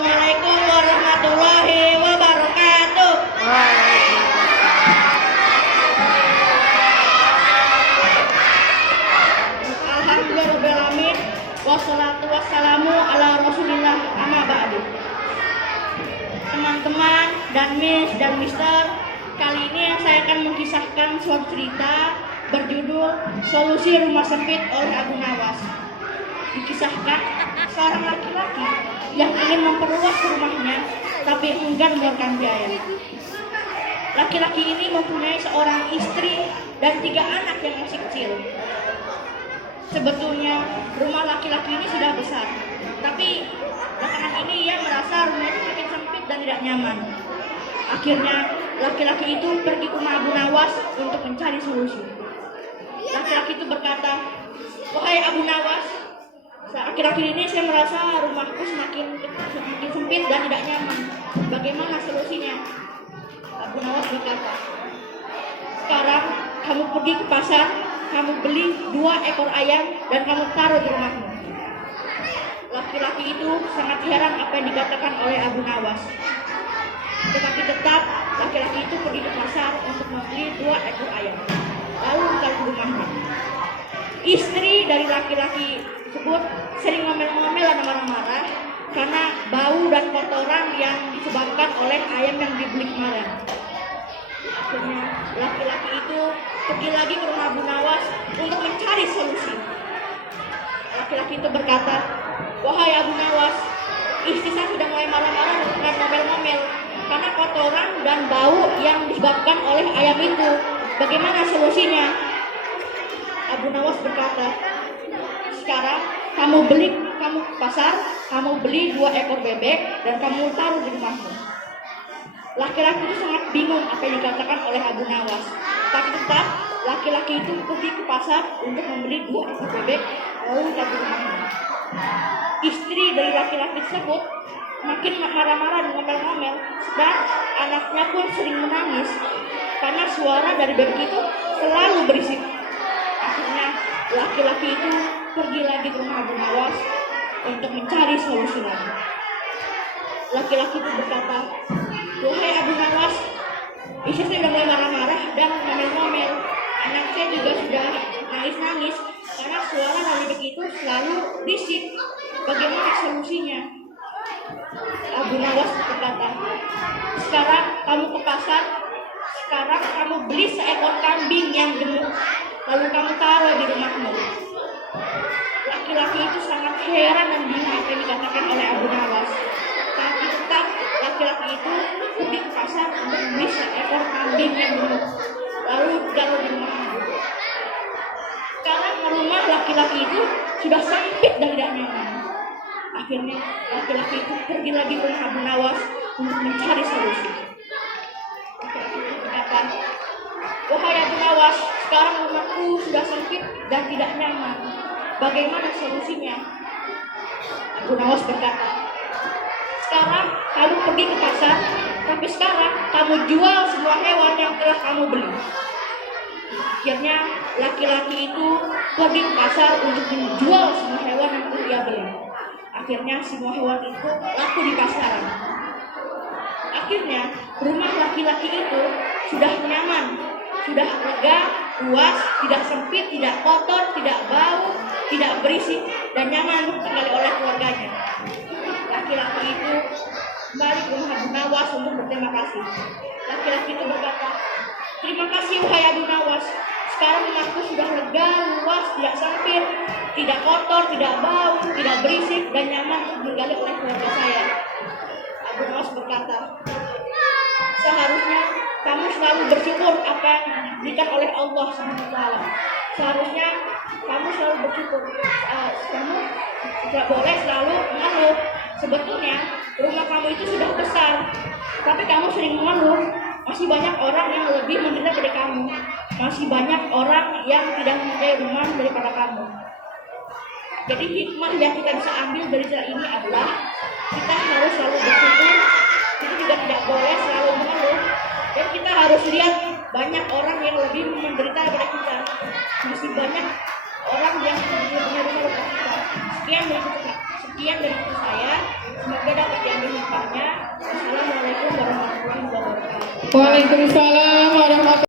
Assalamualaikum warahmatullahi wabarakatuh. Alhamdulillahirobbilalamin. Wassalatu wassalamu ala rasulillah amma ba'du. Teman-teman dan Miss dan Mister, kali ini saya akan mengisahkan suatu cerita berjudul Solusi Rumah Sempit oleh Abu Nawas. Dikisahkan seorang laki-laki yang ingin memperluas rumahnya tapi enggan mengeluarkan biaya. Laki-laki ini mempunyai seorang istri dan 3 anak yang masih kecil. Sebetulnya rumah laki-laki ini sudah besar, tapi belakangan ini ia merasa rumahnya makin sempit dan tidak nyaman. Akhirnya laki-laki itu pergi ke rumah Abu Nawas untuk mencari solusi. Laki-laki itu berkata, "Wahai Abu Nawas, akhir-akhir ini saya merasa rumahku semakin sempit dan tidak nyaman. Bagaimana solusinya?" Abu Nawas berkata, "Sekarang kamu pergi ke pasar, kamu beli 2 ekor ayam dan kamu taruh di rumahmu." Laki-laki itu sangat heran apa yang dikatakan oleh Abu Nawas. Tetapi tetap laki-laki itu pergi ke pasar untuk membeli 2 ekor ayam, lalu ditaruh di rumahnya. Istri dari laki-laki tersebut sering ngomel-ngomel dan marah-marah karena bau dan kotoran yang disebabkan oleh ayam yang dibeli kemarin. Akhirnya laki-laki itu pergi lagi ke rumah Abu Nawas untuk mencari solusi. Laki-laki itu berkata, "Wahai Abu Nawas, istri saya sudah mulai marah-marah dan ngomel-ngomel karena kotoran dan bau yang disebabkan oleh ayam itu. Bagaimana solusinya?" Abu Nawas berkata, "Sekarang kamu ke pasar, kamu beli 2 ekor bebek dan kamu taruh di rumahmu." Laki-laki itu sangat bingung apa yang dikatakan oleh Abu Nawas. Tapi tetap laki-laki itu pergi ke pasar untuk membeli 2 ekor bebek lalu taruh di rumahnya. Istri dari laki-laki tersebut makin marah-marah dan ngomel-ngomel, dan anaknya pun sering menangis karena suara dari bebek itu selalu berisik. Akhirnya laki-laki itu pergi lagi ke rumah Abu Nawas untuk mencari solusi lagi. Laki-laki itu berkata, "Wahai Abu Nawas, istri saya sudah mulai marah-marah dan ngomel-ngomel. Anak saya juga sudah nangis-nangis karena suara dari bebek itu selalu berisik. Bagaimana solusinya?" Abu Nawas berkata, "Sekarang kamu ke pasar, sekarang kamu beli 1 ekor kambing yang gemuk, lalu kamu taruh di rumahmu." Laki-laki itu sangat heran dan bingung apa yang dikatakan oleh Abu Nawas. Tapi tetap laki-laki itu pergi ke pasar untuk membeli 1 ekor kambing yang gemuk, lalu taruh di rumahnya. Sekarang rumah laki-laki itu sudah sempit dan tidak nyaman. Akhirnya laki-laki itu pergi lagi ke rumah Abu Nawas untuk mencari solusi. Laki-laki itu berkata, "Wahai Abu Nawas, sekarang rumahku sudah sempit dan tidak nyaman. Bagaimana solusinya?" Abu Nawas berkata, "Sekarang kamu pergi ke pasar, tapi sekarang kamu jual semua hewan yang telah kamu beli." Akhirnya laki-laki itu pergi ke pasar untuk menjual semua hewan yang telah dia beli. Akhirnya semua hewan itu laku di pasaran. Akhirnya rumah laki-laki itu sudah nyaman, sudah lega, luas, tidak sempit, tidak kotor, tidak bau, tidak berisik, dan nyaman untuk ditinggali oleh keluarganya. Laki-laki itu kembali ke rumah Abu Nawas untuk berterima kasih. Laki-laki itu berkata, "Terima kasih wahai Abu Nawas. Sekarang rumahku sudah lega, luas, tidak sempit, tidak kotor, tidak bau, tidak berisik, dan nyaman untuk ditinggali oleh keluarga saya." Abu Nawas berkata, "Seharusnya kamu selalu bersyukur apa yang diberikan oleh Allah SWT. Seharusnya kamu selalu bersyukur. Kamu tidak boleh selalu mengeluh. Sebetulnya rumah kamu itu sudah besar, tapi kamu sering mengeluh. Masih banyak orang yang lebih menderita dari kamu. Masih banyak orang yang tidak mempunyai rumah daripada kamu." Jadi hikmah yang kita bisa ambil dari cerita ini adalah kita harus selalu bersyukur. Kita juga tidak boleh selalu mengeluh. Dan kita harus lihat banyak orang yang lebih menderita daripada kita. Masih banyak orang yang punya rumah daripada kita. Sekian dari saya. Semoga dapat diambil Waalaikumsalam.